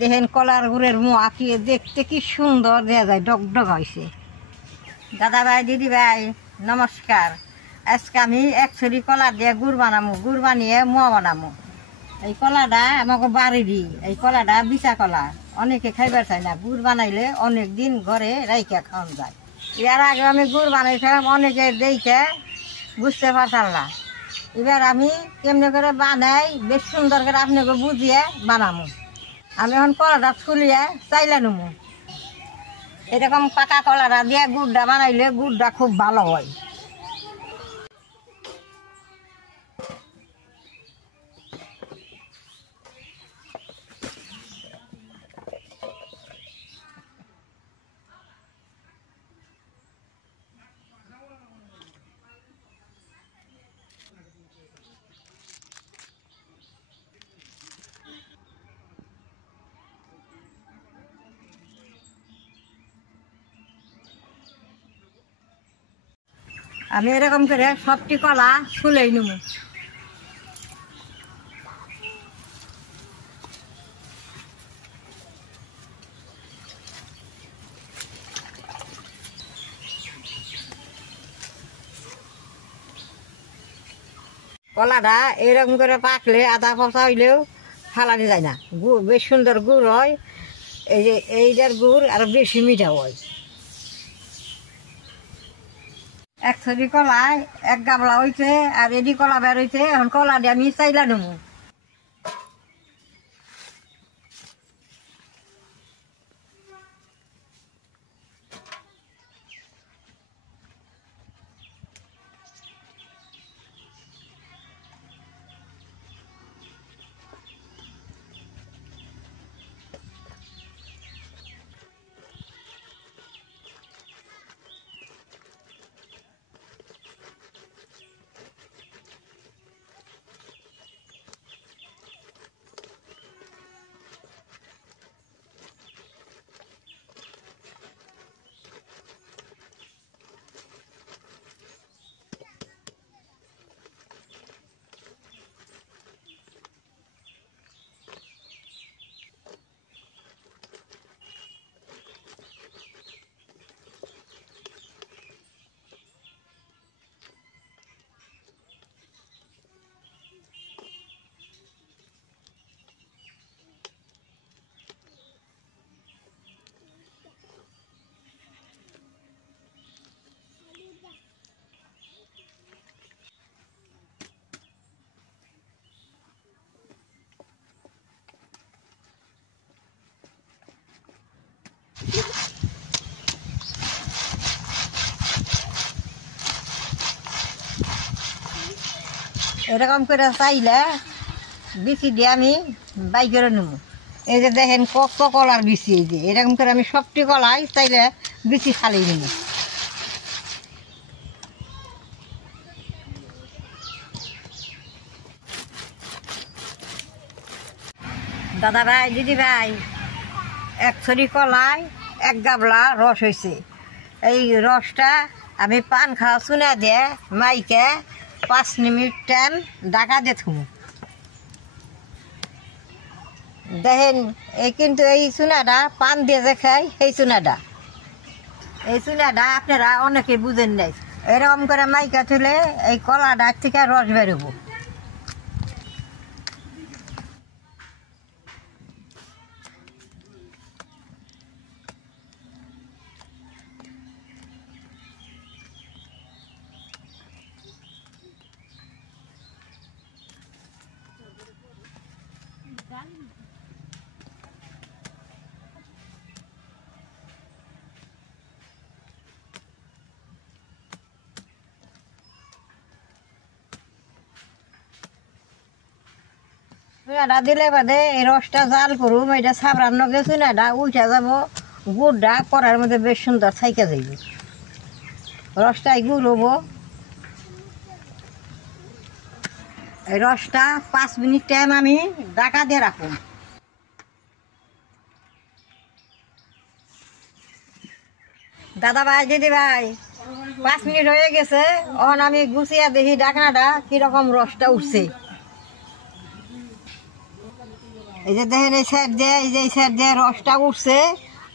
দেখেন কলার গুড়ের মোয়া কি দেখতে কি সুন্দর দেখা যায়, ডগডগ হয়েছে। দাদা ভাই দিদি ভাই নমস্কার। আজকে আমি একচুরি কলা দিয়ে গুড় বানাবো, গুড় বানিয়ে মোয়া বানাবো। এই কলাটা আমাকে বাড়িরই, এই কলাটা বিচা কলা, অনেকে খাইবার চায় না। গুড় বানাইলে অনেক দিন ঘরে রাইখা খাওয়া যায়। এর আগে আমি গুড় বানাইছিলাম, অনেকে দেখে বুঝতে পারতাম না। এবার আমি কেমনি করে বানাই বেশ সুন্দর করে আপনাকে বুঝিয়ে বানাবো। আমি এখন কলাটা ছুলিয়ে চাইলে নেবো। এরকম পাকা কলাটা দিয়ে গুড়টা বানাইলে গুড়টা খুব ভালো হয়। আমি এরকম করে সবটি কলা ছুলেই নেব। কলাটা এরকম করে পাকলে আধা পচা হইলেও ফালানি যায় না। গুড় বেশ সুন্দর গুড় হয়। এই যে এইটার গুড় আরো বেশি মিঠা হয়। এক ছড়ি কলায় এক গামলা হয়েছে, আর এডি কলা বের হয়েছে। এখন কলা দিয়ে আমি চাইলা নেবো। এরকম করে চাইলে বিচি দিয়ে আমি বাই করে নেব। এই যে দেখেন কত কলার বিচি, এই যে এরকম করে আমি সবটি কলাই চাইলে বিচি ফালি নেব। দাদা ভাই দিদি ভাই এক ছড়ি কলাই এক গাবলা রস হয়েছে। এই রসটা আমি পান খাওয়া চুনা দিয়ে মাইকে 5 মিনিট টাইম ঢাকা দিয়ে থুম। দেখেন এই কিন্তু এই চুনাটা পান দিয়ে যে খাই এই চুনাটা আপনারা অনেকে বুঝেন নাই। এরকম করে মাইকা তুলে এই কলাটা থেকে রস বেরোবো। চুনাটা দিলে বাদে এই রসটা জাল করুম, এটা সাবরান নগে চুনাটা উঠে যাব, গুড়টা করার মধ্যে বেশ সুন্দর থাইকা যাইব। রসটাই গুড় হবো। এই রসটা 5 মিনিট টাইম আমি ঢাকা দিয়ে রাখুন। দাদা ভাই দিদি ভাই 5 মিনিট হয়ে গেছে। এখন আমি গুছিয়ে দেখি ঢাকনাটা কিরকম রসটা উঠছে। এই যে দেখেন এই সাইড দিয়ে এই যে এই সাইড দিয়ে রসটা উঠছে।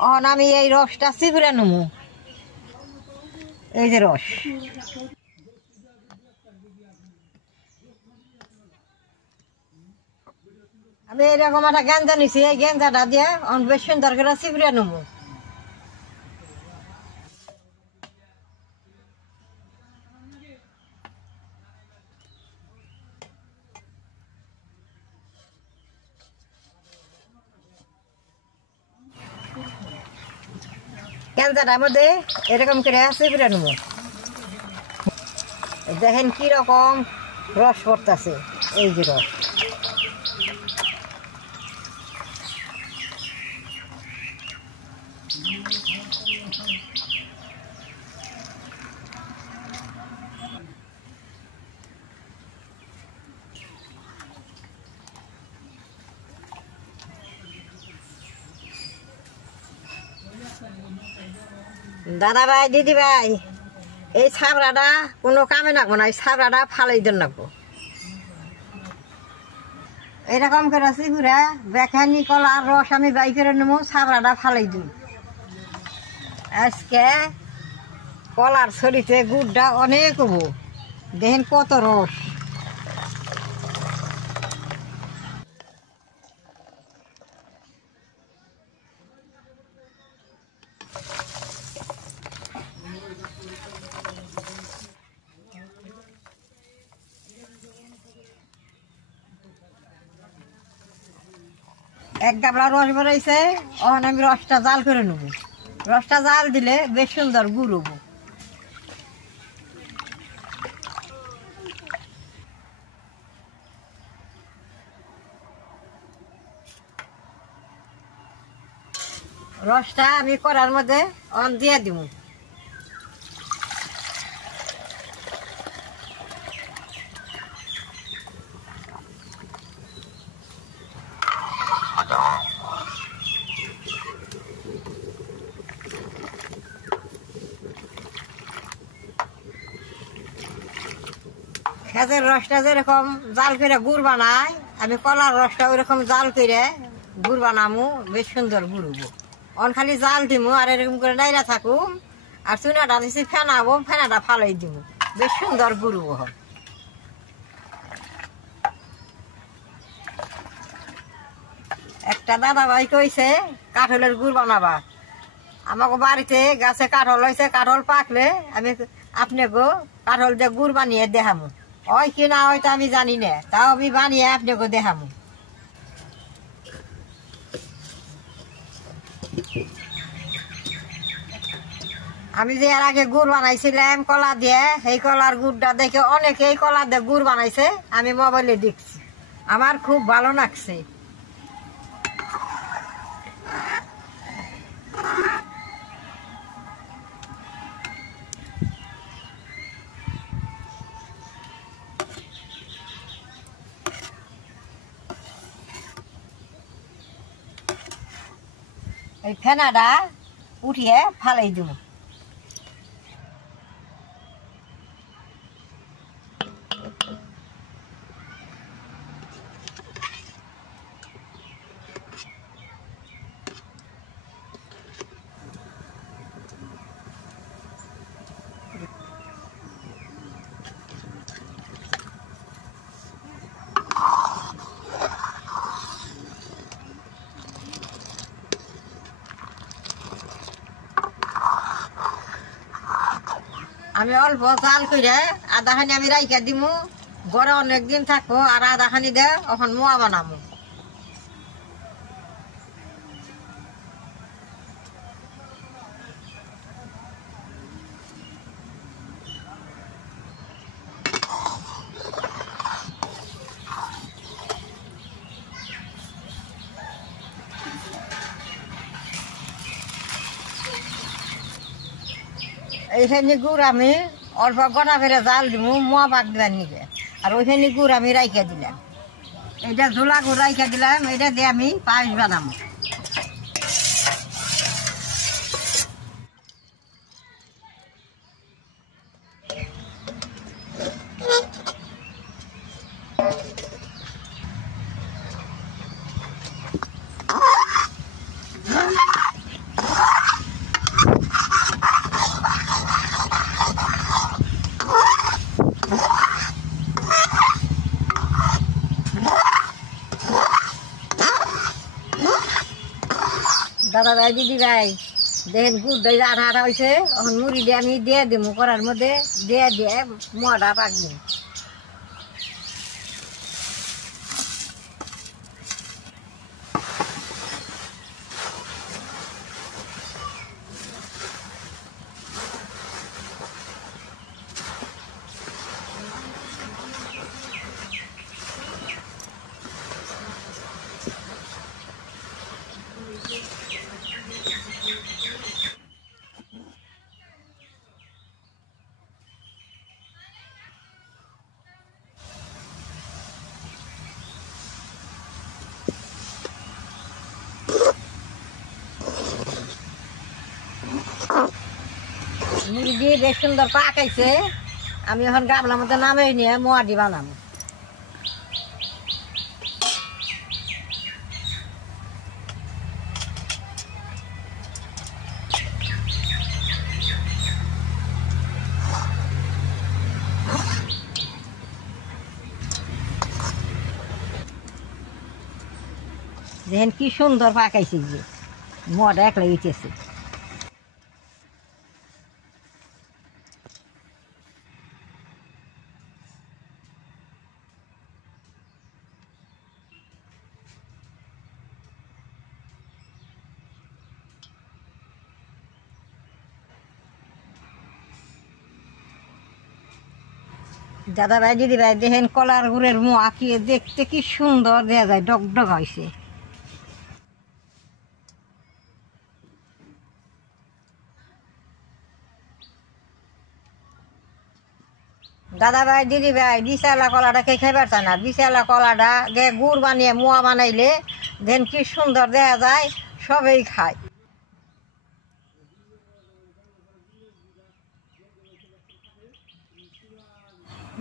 এখন আমি এই রসটা চিপুরে নেবো। এই যে রস, আমি এরকম একটা গেঞ্জা নিছি। এই গেঞ্জাটা দিয়ে বেশ সুন্দর করে চিপুরে নেবো। গেঞ্জাটার মধ্যে এরকম করে চিপুরে নেবো। দেখেন কিরকম রস পড়তেছে। এই যে রস, দাদা ভাই দিদি ভাই, এই ছাবড়াটা কোনো কামে লাগবো না। এই ছাবড়াটা ফালাই দেন লাগবো। এরকম করে চিপুরা বেখানি কলার রস আমি বাই করে নেবো, ছাবড়াটা ফালাই দিই। আজকে কলার শরীরে গুড়টা অনেক হবো। দেখেন কত রস। এক গাবলা রস বেরোইছে। ওখানে আমি রসটা জাল করে নেব। রসটা জাল দিলে বেশ সুন্দর গুড় হবো। রসটা আমি কড়ার মধ্যে অন দিয়ে দিব। খেজের রসটা যেরকম জাল করে গুড় বানায়, আমি কলার রসটা ওইরকম জাল করে গুড় বানামু। বেশ সুন্দর গুড় হবো। অন খালি জাল দিমু আর এরকম করে নাইরা থাকুম। আর চুনাটা দিচ্ছি ফেনাবো, ফেনাটা ফালাই দিব। বেশ সুন্দর গুড় হবো। একটা দাদা ভাই কইছে কাঠলের গুড় বানাবা। আমাকে বাড়িতে গাছে কাঠল হয়েছে, কাঠল পাকলে আমি আপনাকে কাঠল দিয়ে গুড় বানিয়ে দেখামু। হয় কি না হয়তো আমি জানি না, তাও আমি বানিয়ে আপনাকে দেখামু। আমি যে এর আগে গুড় বানাইছিলাম কলা দিয়ে, সেই কলার গুড়টা দেখে অনেকেই কলা দিয়ে গুড় বানাইছে। আমি মোবাইলে দেখছি, আমার খুব ভালো লাগছে। এই ফেনাটা উঠিয়ে ফালাই দিব। আমি অল্প জাল করে আধাখানি আমি রাইখা দিমু। গড়ে অনেকদিন থাকবো। আর আধাখানি দে এখন মোয়া বানামু। এইখানে গুড় আমি অল্প গোটা করে জাল দিব, মোয়া পাক দিবার নিকে। আর ওইখানে গুড় আমি রাইখা দিলাম। এইটা ঝোলা গুড় রাইখা দিলাম। এটা দিয়ে আমি পায়েস বানাবো। দাদা ভাই দিদি ভাই দেখেন গুড় দিয়ে আঠা আঠা হয়েছে, এখন মুড়ি দিয়ে আমি দিয়ে দেবো করার মধ্যে, দিয়ে দিয়ে মোয়াটা পাকবো। মুড়ি দিয়ে বেশ সুন্দর পাকাইছে, আমি এখন গামলার মধ্যে নামে নিয়ে মোয়াটি বানাবো। দেখেন কি সুন্দর পাকাইছে, যে মোয়াটা একলা উঠেছে। দাদা ভাই দিদি ভাই দেখেন কলার গুড়ের মোয়া কি দেখতে কি সুন্দর দেখা যায়, ডকডক হয়েছে। দাদা ভাই দিদি ভাই বিশালা কলাটা কে খাইবার চায় না, বিশালা কলাটা যে গুড় বানিয়ে মোয়া বানাইলে দেখেন কি সুন্দর দেখা যায়, সবেই খায়।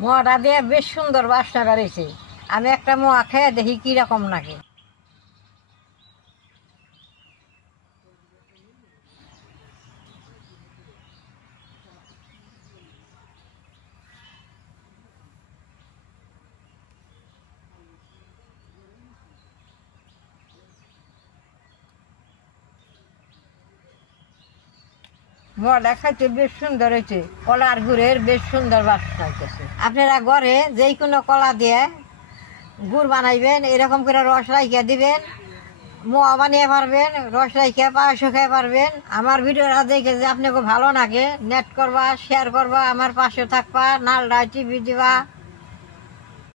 মোয়াটা দিয়ে বেশ সুন্দর বাসনা বেড়েছে, আমি একটা মোয়া খেয়ে দেখি কিরকম লাগে। মোয়াটা খাইতে বেশ সুন্দর হয়েছে, কলার গুড়ের বেশ সুন্দর বাসনা হইতেছে। আপনারা ঘরে যে কোনো কলা দিয়ে গুড় বানাইবেন, এরকম করে রস রাইখে দিবেন, মোয়া বানিয়ে পারবেন, রস রাইখে পায়েসও খেয়ে পারবেন। আমার ভিডিওটা দেখে যে আপনাকে ভালো লাগে, নেট করবা, শেয়ার করবা, আমার পাশে থাকবা, নালটা টিপি দিবা।